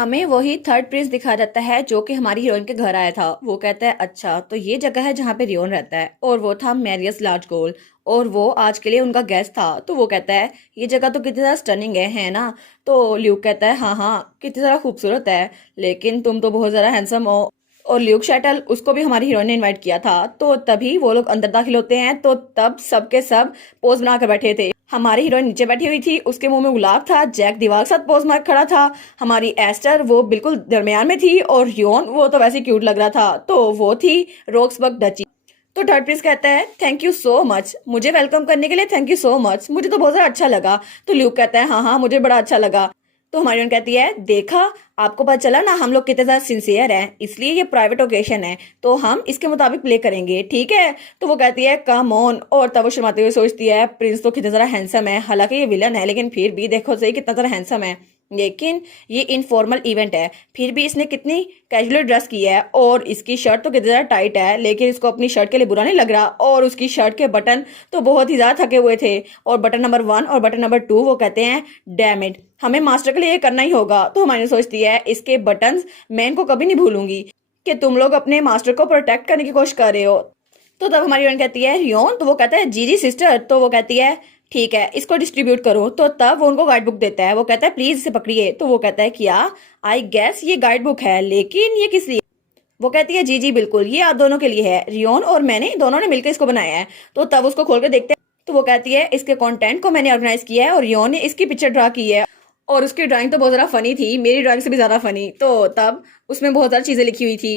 हमें वही third Prince दिखा जाता है जो कि हमारी हीरोइन के घर आया था। वो कहता है अच्छा तो ये जगह है जहाँ पे रियोन रहता है, और वो था मैरियस लार्ज गोल, और वो आज के लिए उनका गेस्ट था। तो वो कहता है ये जगह तो कितनी ज़्यादा स्टनिंग है ना। तो ल्यूक कहता है हाँ हाँ कितनी ज़्यादा खूबसूरत है, लेकिन तुम तो बहुत ज़्यादा हैंडसम हो। और ल्यूक शैटल उसको भी हमारी हीरोइन ने इनवाइट किया था। तो तभी वो लोग अंदर दाखिल होते हैं, तो तब सबके सब पोज बना कर बैठे थे। हमारी हीरोइन नीचे बैठी हुई थी, उसके मुंह में गुलाब था। जैक दीवार के साथ पोज मार खड़ा था। हमारी एस्टर वो बिल्कुल दरमियान में थी, और रियोन वो तो वैसे क्यूट लग रहा था, तो वो थी रोक्सबर्ग डची। तो थर्ड प्रिंस कहता है थैंक यू सो मच, मुझे वेलकम करने के लिए थैंक यू सो मच, मुझे तो बहुत ज्यादा अच्छा लगा। तो ल्यूक कहता है हाँ हाँ मुझे बड़ा अच्छा लगा। तो हमारी उन कहती है देखा, आपको पता चला ना हम लोग कितने ज्यादा सिंसियर हैं, इसलिए ये प्राइवेट ओकेशन है तो हम इसके मुताबिक प्ले करेंगे, ठीक है। तो वो कहती है कम ऑन, और तब वो शर्माते हुए सोचती है प्रिंस तो कितना ज्यादा हैंडसम है, हालांकि ये विलन है लेकिन फिर भी देखो सही कितना ज्यादा हैंडसम है। लेकिन ये इनफॉर्मल इवेंट है, फिर भी इसने कितनी कैजुअल ड्रेस की है, और इसकी शर्ट तो कितनी ज्यादा टाइट है, लेकिन इसको अपनी शर्ट के लिए बुरा नहीं लग रहा। और उसकी शर्ट के बटन तो बहुत ही ज्यादा थके हुए थे, और बटन नंबर 1 और बटन नंबर 2 वो कहते हैं डैम इट, हमें मास्टर के लिए ये करना ही होगा। तो हमारी सोचती है इसके बटन्स मैं इनको कभी नहीं भूलूंगी कि तुम लोग अपने मास्टर को प्रोटेक्ट करने की कोशिश कर रहे हो। तो तब हमारी बहन कहती है रियोन, तो वो कहता है जी जी सिस्टर। तो वो कहती है ठीक है इसको डिस्ट्रीब्यूट करो। तो तब वो उनको गाइड बुक देता है, वो कहता है प्लीज इसे पकड़िए। तो वो कहता है क्या, आई गेस ये गाइड बुक है, लेकिन ये किस लिए। वो कहती है जी जी बिल्कुल ये आप दोनों के लिए है, रियोन और मैंने दोनों ने मिलकर इसको बनाया है। तो तब उसको खोल कर देखते हैं, तो वो कहती है इसके कंटेंट को मैंने ऑर्गेनाइज किया है, और रियोन ने इसकी पिक्चर ड्रा की है, और उसकी ड्राइंग तो बहुत ज्यादा फनी थी, मेरी ड्राइंग से भी ज्यादा फनी। तो तब उसमें बहुत ज्यादा चीजें लिखी हुई थी।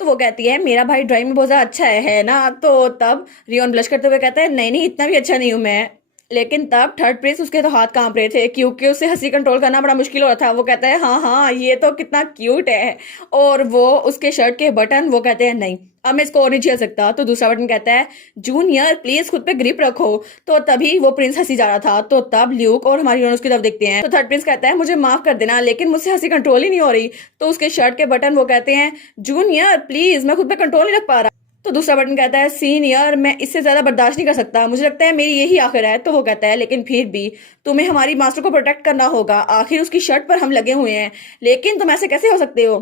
तो वो कहती है मेरा भाई ड्राइंग में बहुत ज्यादा अच्छा है ना। तो तब रियोन ब्लश करते हुए कहता है नहीं नहीं इतना भी अच्छा नहीं हूं मैं। लेकिन तब थर्ड प्रिंस उसके तो हाथ कांप रहे थे, क्योंकि उसे हंसी कंट्रोल करना बड़ा मुश्किल हो रहा था। वो कहता है हाँ हाँ ये तो कितना क्यूट है, और वो उसके शर्ट के बटन वो कहते हैं नहीं अब मैं इसको और नहीं झेल सकता। तो दूसरा बटन कहता है जूनियर प्लीज खुद पे ग्रिप रखो। तो तभी वो प्रिंस हंसी जा रहा था। तो तब ल्यूक और हमारी उसकी तरफ देखते हैं, तो थर्ड प्रिंस कहता है मुझे माफ कर देना लेकिन मुझसे हंसी कंट्रोल ही नहीं हो रही। तो उसके शर्ट के बटन वो कहते हैं जूनियर प्लीज मैं खुद पे कंट्रोल नहीं रख पा रहा। तो दूसरा बटन कहता है सीनियर मैं इससे ज्यादा बर्दाश्त नहीं कर सकता, मुझे लगता है मेरी यही आखिर है। तो वो कहता है लेकिन फिर भी तुम्हें हमारी मास्टर को प्रोटेक्ट करना होगा, आखिर उसकी शर्ट पर हम लगे हुए हैं, लेकिन तुम ऐसे कैसे हो सकते हो।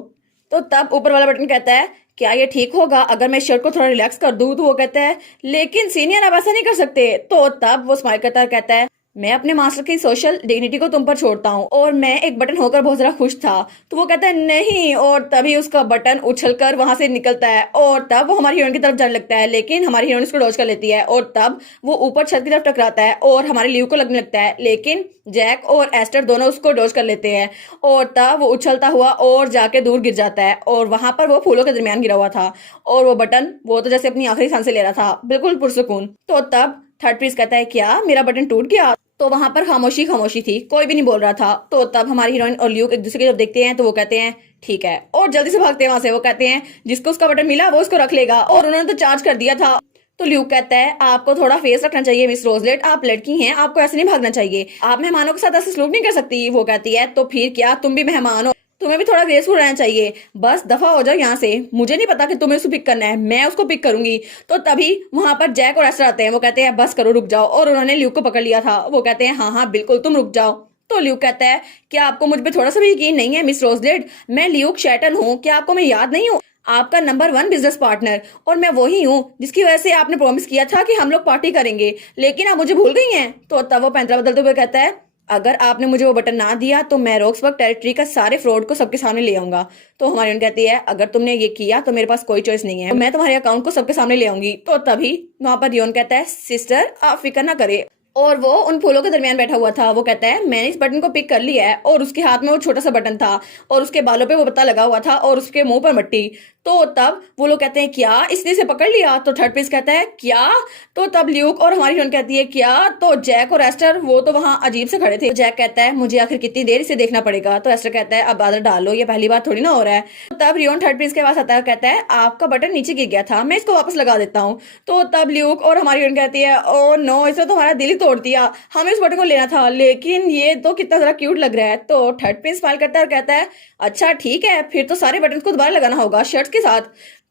तो तब ऊपर वाला बटन कहता है क्या ये ठीक होगा अगर मैं शर्ट को थोड़ा रिलैक्स कर दूं। तो वो कहता है लेकिन सीनियर आप ऐसा नहीं कर सकते। तो तब वो स्माइल करता है, कहता है मैं अपने मास्टर की सोशल डिग्निटी को तुम पर छोड़ता हूँ, और मैं एक बटन होकर बहुत ज्यादा खुश था। तो वो कहता है नहीं, और तभी उसका बटन उछलकर वहां से निकलता है, और तब वो हमारी हीरोइन की तरफ जाने लगता है, लेकिन हमारी हीरोइन उसको डॉज कर लेती है, और तब वो ऊपर छत की तरफ टकराता है और हमारे ल्यू को लगने लगता है, लेकिन जैक और एस्टर दोनों उसको डॉज कर लेते हैं, और तब वो उछलता हुआ और जाके दूर गिर जाता है, और वहां पर वो फूलों के दरमियान गिरा हुआ था, और वो बटन वो तो जैसे अपनी आखिरी सांसें ले रहा था, बिल्कुल पुरसुकून। तो तब थर्ड प्रिंस कहता है क्या मेरा बटन टूट गया। तो वहां पर खामोशी खामोशी थी, कोई भी नहीं बोल रहा था। तो तब हमारी हीरोइन और ल्यूक एक दूसरे की जब देखते हैं, तो वो कहते हैं ठीक है, और जल्दी से भागते हैं वहां से। वो कहते हैं जिसको उसका बटन मिला वो उसको रख लेगा, और उन्होंने तो चार्ज कर दिया था। तो ल्यूक कहता है आपको थोड़ा फेस रखना चाहिए मिस रोजलेट, आप लड़की हैं, आपको ऐसे नहीं भागना चाहिए, आप मेहमानों के साथ ऐसे सलूक नहीं कर सकती। वो कहती है तो फिर क्या, तुम भी मेहमान हो, तुम्हें भी थोड़ा ग्रेसफुल रहना चाहिए, बस दफा हो जाओ यहाँ से, मुझे नहीं पता कि तुम्हें उसको पिक करना है, मैं उसको पिक करूंगी। तो तभी वहां पर जैक और एस्टर आते हैं, वो कहते हैं बस करो रुक जाओ, और उन्होंने ल्यूक को पकड़ लिया था। वो कहते हैं हाँ हाँ बिल्कुल तुम रुक जाओ। तो ल्यूक कहता है क्या आपको मुझ पे थोड़ा सा भी यकीन नहीं है मिस रोजलेट, मैं ल्यूक शैटन हूँ, क्या आपको मैं याद नहीं हूँ, आपका नंबर 1 बिजनेस पार्टनर, और मैं वही हूँ जिसकी वजह से आपने प्रॉमिस किया था कि हम लोग पार्टी करेंगे, लेकिन आप मुझे भूल गई हैं। तो तब वो पैंतरा बदलते हुए कहता है अगर आपने मुझे वो बटन ना दिया तो मैं रोक्सबर्ग टेरिटरी का सारे फ्रॉड को सबके सामने ले आऊंगा। तो हमारी उन कहती है अगर तुमने ये किया तो मेरे पास कोई चॉइस नहीं है, तो मैं तुम्हारे अकाउंट को सबके सामने ले आऊंगी। तो तभी वहां पर रियोन कहता है सिस्टर आप फिक्र ना करे, और वो उन फूलों के दरमियान बैठा हुआ था। वो कहता है मैंने इस बटन को पिक कर लिया है, और उसके हाथ में वो छोटा सा बटन था, और उसके बालों पे वो पत्ता लगा हुआ था, और उसके मुंह पर मट्टी। तो तब वो लोग कहते हैं क्या इसने इसे पकड़ लिया। तो थर्ड प्रिंस कहता है क्या। तो तब ल्यूक और हमारी हीरोइन कहती है क्या। तो जैक और एस्टर वो तो वहां अजीब से खड़े थे। तो जैक कहता है मुझे आखिर कितनी देर इसे देखना पड़ेगा। तो एस्टर कहता है अब आदत डालो, ये पहली बार थोड़ी ना हो रहा है। तो तब रियोन थर्ड प्रिंस के पास आता है, कहता है आपका बटन नीचे गिर गया था, मैं इसको वापस लगा देता हूँ। तो तब ल्यूक और हमारी हीरोइन कहती है ओ नो इसने तो हमारा दिल ही तोड़ दिया, हमें इस बटन को लेना था, लेकिन ये तो कितना जरा क्यूट लग रहा है। तो थर्ड प्रिंस स्माइल करता है और कहता है अच्छा ठीक है फिर तो सारे बटन को दोबारा लगाना होगा शर्ट्स के साथ।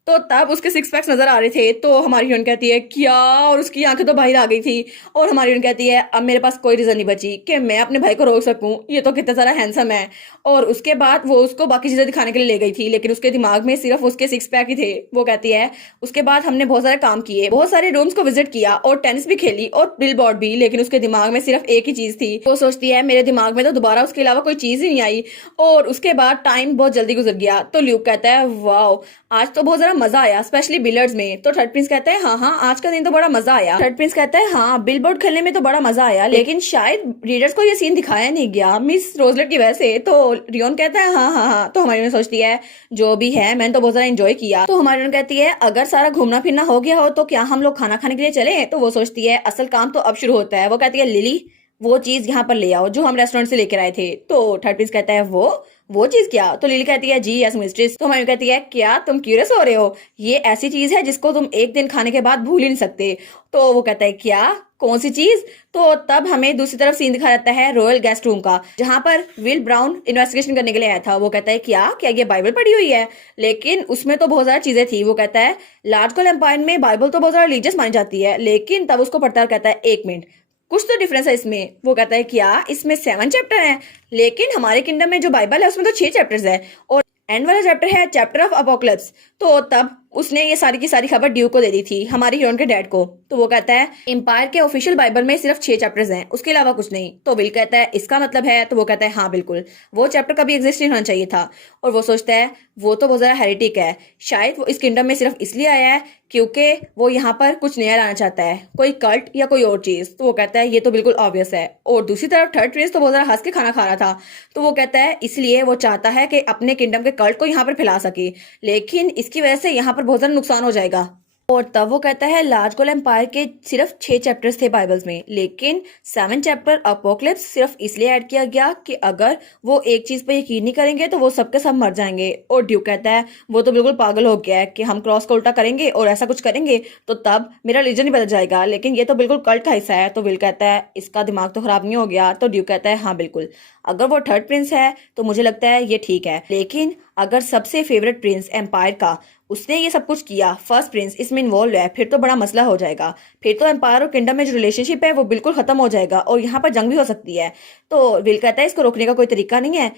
तो तब उसके सिक्स पैक्स नजर आ रहे थे। तो हमारी हीरोइन कहती है क्या, और उसकी आंखें तो बाहर आ गई थी। और हमारी हीरोइन कहती है अब मेरे पास कोई रीजन नहीं बची कि मैं अपने भाई को रोक सकूं, ये तो कितना सारा हैंडसम है। और उसके बाद वो उसको बाकी चीजें दिखाने के लिए ले गई थी, लेकिन उसके दिमाग में सिर्फ उसके सिक्स पैक ही थे। वो कहती है उसके बाद हमने बहुत सारे काम किए, बहुत सारे रूम्स को विजिट किया और टेनिस भी खेली और बिल बोर्ड भी, लेकिन उसके दिमाग में सिर्फ एक ही चीज थी। वो सोचती है मेरे दिमाग में तो दोबारा उसके अलावा कोई चीज ही नहीं आई। और उसके बाद टाइम बहुत जल्दी गुजर गया। तो ल्यूक कहता है वाओ, आज तो बहुत ज्यादा मजा आया, स्पेशली बिलियर्ड्स में। तो थर्ड प्रिंस कहता है हाँ हाँ, आज का दिन तो बड़ा मजा आया। थर्ड प्रिंस कहता है हाँ, बिल बोर्ड खेलने में तो बड़ा मजा आया, लेकिन शायद रीडर्स को ये सीन दिखाया नहीं गया मिस रोजलेट की वजह से। तो रियोन कहता है हाँ हाँ हाँ। तो हमारी सोचती है जो भी है मैंने तो बहुत ज्यादा एंजॉय किया। तो हमारी कहती है अगर सारा घूमना फिरना हो गया हो तो क्या हम लोग खाना खाने के लिए चले। तो वो सोचती है असल काम तो अब शुरू होता है। वो कहती है लिली वो चीज यहाँ पर ले आओ जो हम रेस्टोरेंट से लेकर आए थे। तो थर्ड प्रिंस कहता है वो चीज क्या। तो लिली कहती है जी यस मिस्ट्रेस। तो हमारी कहती है क्या तुम क्यूरियस हो रहे हो, ये ऐसी चीज है जिसको तुम एक दिन खाने के बाद भूल ही नहीं सकते। तो वो कहता है क्या, कौन सी चीज। तो तब हमें दूसरी तरफ सीन दिखा जाता है रॉयल गेस्ट रूम का, जहां पर विल ब्राउन इन्वेस्टिगेशन करने के लिए आया था। वो कहता है क्या क्या ये बाइबल पढ़ी हुई है, लेकिन उसमें तो बहुत ज्यादा चीजें थी। वो कहता है लार्ज कोल एम्पायर में बाइबल तो बहुत ज्यादा रिलीजियस मानी जाती है, लेकिन तब उसको पढ़ता है और कहता है एक मिनट, कुछ तो डिफरेंस है इसमें। वो कहता है क्या इसमें 7 चैप्टर हैं, लेकिन हमारे किंगडम में जो बाइबल है उसमें तो 6 चैप्टर्स है, और एंड वाला चैप्टर है चैप्टर ऑफ अपोकलिप्स। तो तब उसने ये सारी की सारी खबर ड्यूक को दे दी थी, हमारी हीरोइन के डैड को। तो वो कहता है एम्पायर के ऑफिशियल बाइबल में सिर्फ 6 चैप्टर्स हैं, उसके अलावा कुछ नहीं। तो विल कहता है इसका मतलब है। तो वो कहता है हाँ बिल्कुल, वो चैप्टर कभी एग्जिस्ट नहीं होना चाहिए था। और वो सोचता है वो तो बहुत ज्यादा हेरेटिक है, शायद वो इस किंगडम में सिर्फ इसलिए आया है क्योंकि वो यहाँ पर कुछ नया लाना चाहता है, कोई कल्ट या कोई और चीज। तो वो कहता है ये तो बिल्कुल ऑब्वियस है। और दूसरी तरफ थर्ड प्रिंस तो बहुत ज्यादा हंस के खाना खा रहा था। तो वो कहता है इसलिए वो चाहता है कि अपने किंगडम के कल्ट को यहाँ पर फैला सके, लेकिन इसकी वजह से यहाँ पर बहुत ज्यादा नुकसान हो जाएगा। और तब वो कहता है लार्ज गोल एम्पायर के सिर्फ 6 चैप्टर्स थे बाइबल्स में, लेकिन 7 चैप्टर अपोकलिप्स सिर्फ इसलिए ऐड किया गया कि अगर वो एक चीज पर यकीन नहीं करेंगे तो वो सबके सब मर जाएंगे। और ड्यूक कहता है वो तो बिल्कुल पागल हो गया है कि हम क्रॉस को उल्टा करेंगे और ऐसा कुछ करेंगे तो तब मेरा रिलीजन ही बदल जाएगा, लेकिन ये तो बिल्कुल कल्ट का हिस्सा है। तो विल कहता है इसका दिमाग तो खराब नहीं हो गया। तो ड्यूक कहता है हाँ बिल्कुल, अगर वो थर्ड प्रिंस है तो मुझे लगता है ये ठीक है, लेकिन अगर सबसे फेवरेट प्रिंस एम्पायर का उसने ये सब कुछ किया, फर्स्ट प्रिंस इसमें इन्वॉल्व है, फिर तो बड़ा मसला हो जाएगा। फिर तो एम्पायर और किंगडम में जो रिलेशनशिप है वो बिल्कुल खत्म हो जाएगा और यहाँ पर जंग भी हो सकती है। तो विल कहता है इसको रोकने का कोई तरीका नहीं है।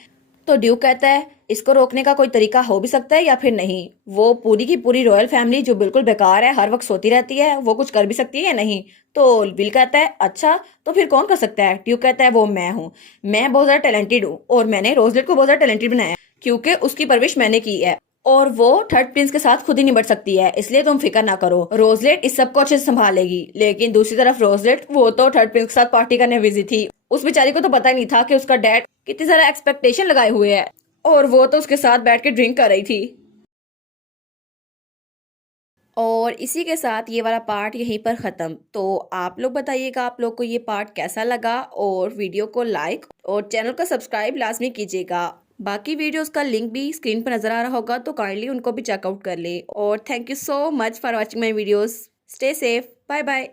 तो ड्यूक कहता है इसको रोकने का कोई तरीका हो भी सकता है या फिर नहीं। वो पूरी की पूरी रॉयल फैमिली जो बिल्कुल बेकार है, हर वक्त सोती रहती है, वो कुछ कर भी सकती है या नहीं। तो विल कहता है अच्छा तो फिर कौन कर सकता है। ड्यूक कहता है वो मैं हूँ, मैं बहुत ज्यादा टैलेंटेड हूँ और मैंने रोजलेट को बहुत ज्यादा टैलेंटेड बनाया क्योंकि उसकी परवरिश मैंने की है, और वो थर्ड प्रिंस के साथ खुद ही निपट सकती है, इसलिए तुम फिक्र ना करो, रोजलेट इस सबको अच्छे से संभालेगी। लेकिन दूसरी तरफ रोजलेट वो तो थर्ड प्रिंस के साथ पार्टी करने बिजी थी, उस बेचारी को तो पता ही नहीं था कि उसका डैड कितनी सारा एक्सपेक्टेशन लगाए हुए है, और वो तो उसके साथ बैठ के ड्रिंक कर रही थी। और इसी के साथ ये वाला पार्ट यहीं पर ख़त्म। तो आप लोग बताइएगा आप लोग को ये पार्ट कैसा लगा, और वीडियो को लाइक और चैनल को सब्सक्राइब लाजमी कीजिएगा। बाकी वीडियोस का लिंक भी स्क्रीन पर नज़र आ रहा होगा, तो काइंडली उनको भी चेकआउट कर ले। और thank you so much for watching my videos. Stay safe, bye bye.